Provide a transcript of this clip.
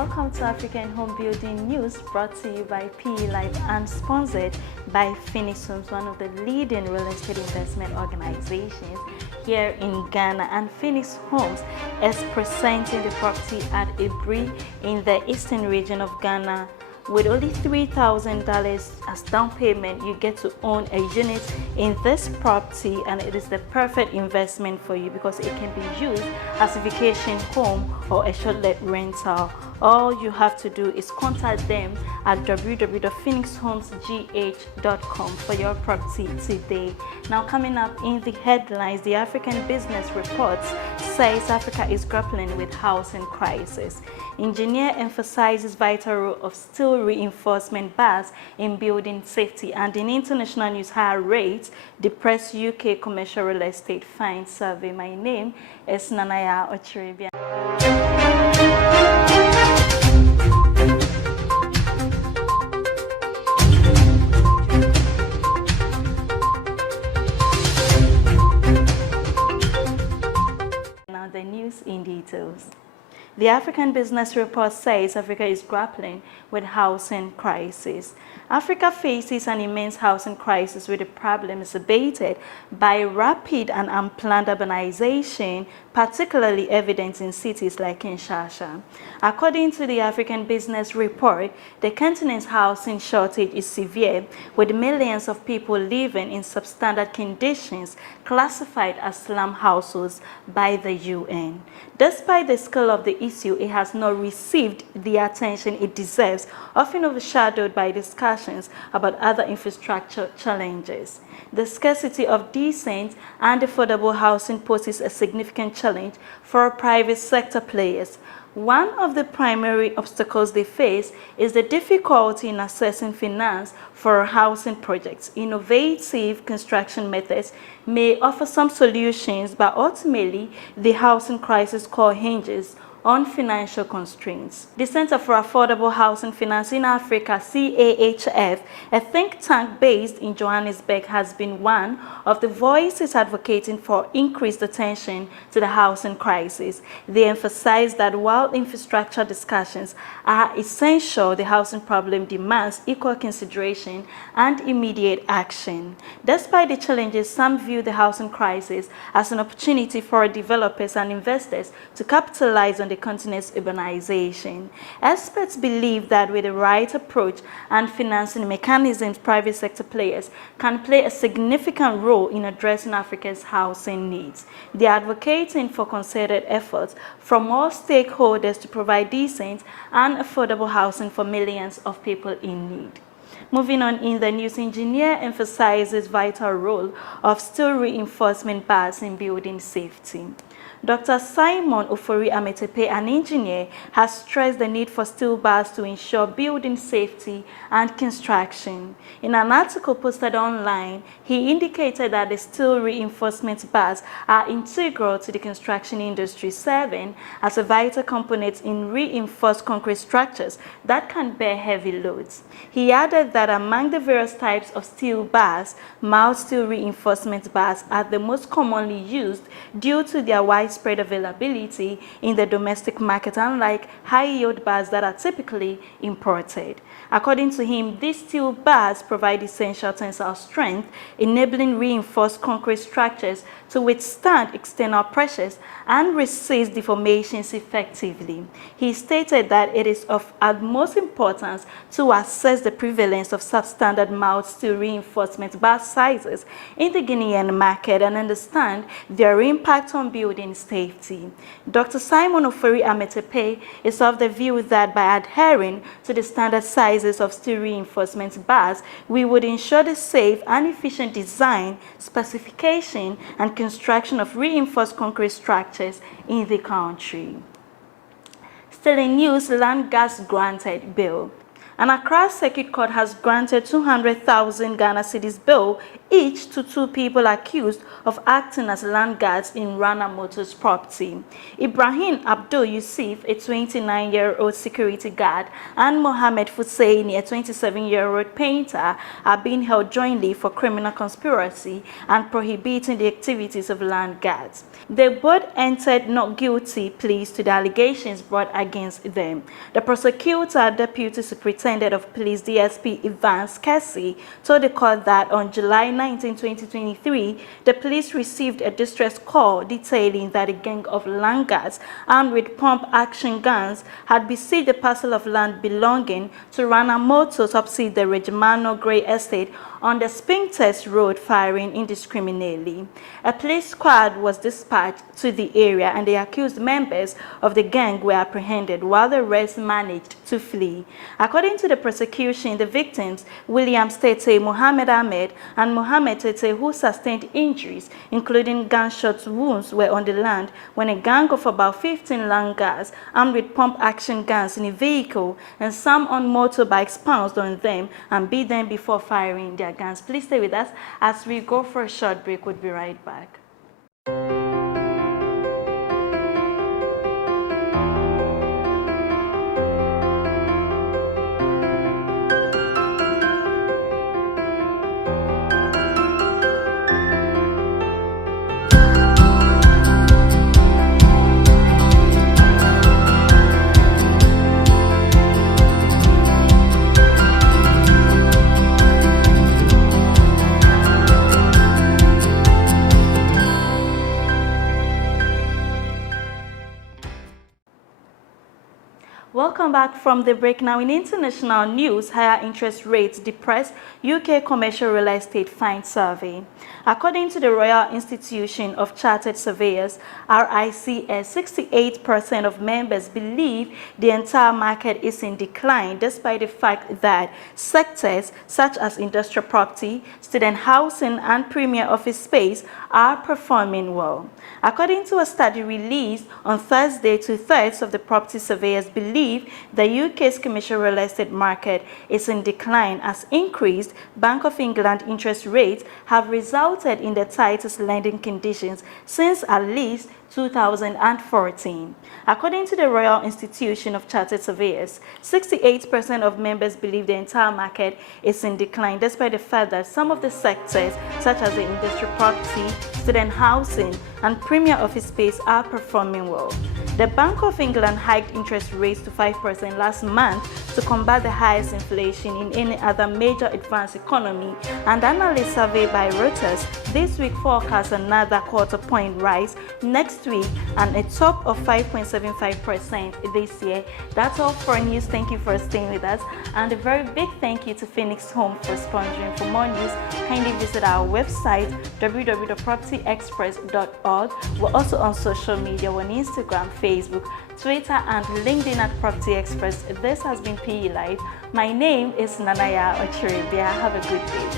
welcome to African Home Building News, brought to you by PE Life and sponsored by Phoenix Homes, one of the leading real estate investment organizations here in Ghana. And Phoenix Homes is presenting the property at Ibri in the eastern region of Ghana. With only $3,000 as down payment, you get to own a unit in this property, and it is the perfect investment for you because it can be used as a vacation home or a short-let rental. All you have to do is contact them at www.phoenixhomesgh.com for your property today. Now, coming up in the headlines, the African Business Reports says Africa is grappling with housing crisis. Engineer emphasizes vital role of steel reinforcement bars in building safety. And in international news, higher rates depress UK commercial real estate fine survey. My name is Nanaya Ochiribia. Now the news in details. The African Business Report says Africa is grappling with housing crisis. Africa faces an immense housing crisis with the problem exacerbated by rapid and unplanned urbanization, particularly evident in cities like Kinshasa. According to the African Business Report, the continent's housing shortage is severe, with millions of people living in substandard conditions classified as slum households by the UN. Despite the scale of the issue, it has not received the attention it deserves, often overshadowed by discussions about other infrastructure challenges. The scarcity of decent and affordable housing poses a significant challenge for private sector players. One of the primary obstacles they face is the difficulty in accessing finance for housing projects. Innovative construction methods may offer some solutions, but ultimately the housing crisis core hinges on financial constraints. The Center for Affordable Housing Finance in Africa, CAHF, a think tank based in Johannesburg, has been one of the voices advocating for increased attention to the housing crisis. They emphasize that while infrastructure discussions are essential, the housing problem demands equal consideration and immediate action. Despite the challenges, some view the housing crisis as an opportunity for developers and investors to capitalize on the continent's urbanization. Experts believe that with the right approach and financing mechanisms, private sector players can play a significant role in addressing Africa's housing needs. They are advocating for concerted efforts from all stakeholders to provide decent and affordable housing for millions of people in need. Moving on in the news, engineer emphasizes vital role of steel reinforcement bars in building safety. Dr. Simon Ofori Ametepe, an engineer, has stressed the need for steel bars to ensure building safety and construction. In an article posted online, he indicated that the steel reinforcement bars are integral to the construction industry, serving as a vital component in reinforced concrete structures that can bear heavy loads. He added that among the various types of steel bars, mild steel reinforcement bars are the most commonly used due to their widespread availability in the domestic market, unlike high-yield bars that are typically imported. According to him, these steel bars provide essential tensile strength, enabling reinforced concrete structures to withstand external pressures and resist deformations effectively. He stated that it is of utmost importance to assess the prevalence of substandard mild steel reinforcement bar sizes in the Guinean market and understand their impact on building safety. Dr. Simon Ofori Ametepe is of the view that by adhering to the standard sizes of steel reinforcement bars, we would ensure the safe and efficient design, specification, and construction of reinforced concrete structures in the country. Still in news, land gas granted bill. An Accra Circuit Court has granted 200,000 Ghana cedis bill each to 2 people accused of acting as land guards in Rana Motors property. Ibrahim Abdul Yusuf, a 29-year-old security guard, and Mohammed Fusseini, a 27-year-old painter, are being held jointly for criminal conspiracy and prohibiting the activities of land guards. They both entered not guilty pleas to the allegations brought against them. The prosecutor, Deputy Superintendent of Police DSP Evans Kessie, told the court that on July 19, 2023, the police received a distress call detailing that a gang of land guards armed with pump-action guns had besieged a parcel of land belonging to Rana Motors opposite the Regimano Grey Estate on the Spintex Road, firing indiscriminately. A police squad was dispatched to the area and the accused members of the gang were apprehended while the rest managed to flee. According to the prosecution, the victims, William Tete Mohammed Ahmed and Mohammed Tete, who sustained injuries, including gunshot wounds, were on the land when a gang of about 15 land guards armed with pump-action guns in a vehicle and some on motorbikes pounced on them and beat them before firing their guns. Please stay with us as we go for a short break. We'll be right back. Welcome back from the break. Now, in international news, higher interest rates depress UK commercial real estate find survey. According to the Royal Institution of Chartered Surveyors, RICS, 68% of members believe the entire market is in decline, despite the fact that sectors such as industrial property, student housing, and premier office space are performing well. According to a study released on Thursday, 2/3 of the property surveyors believe the UK's commercial real estate market is in decline as increased Bank of England interest rates have resulted in the tightest lending conditions since at least 2014. According to the Royal Institution of Chartered Surveyors, 68% of members believe the entire market is in decline, despite the fact that some of the sectors, such as the industrial property, student housing, and premier office space, are performing well. The Bank of England hiked interest rates to 5% last month to combat the highest inflation in any other major advanced economy, and analysts surveyed by Reuters this week forecast another quarter-point rise next week and a top of 5.75% this year. That's all for news. Thank you for staying with us, and a very big thank you to Phoenix Home for sponsoring. For more news, kindly visit our website www.propertyexpress.org. We're also on social media on Instagram, Facebook, Twitter, and LinkedIn at Property Express. This has been PE Live. My name is Nanaya Ochiribia. Have a good day.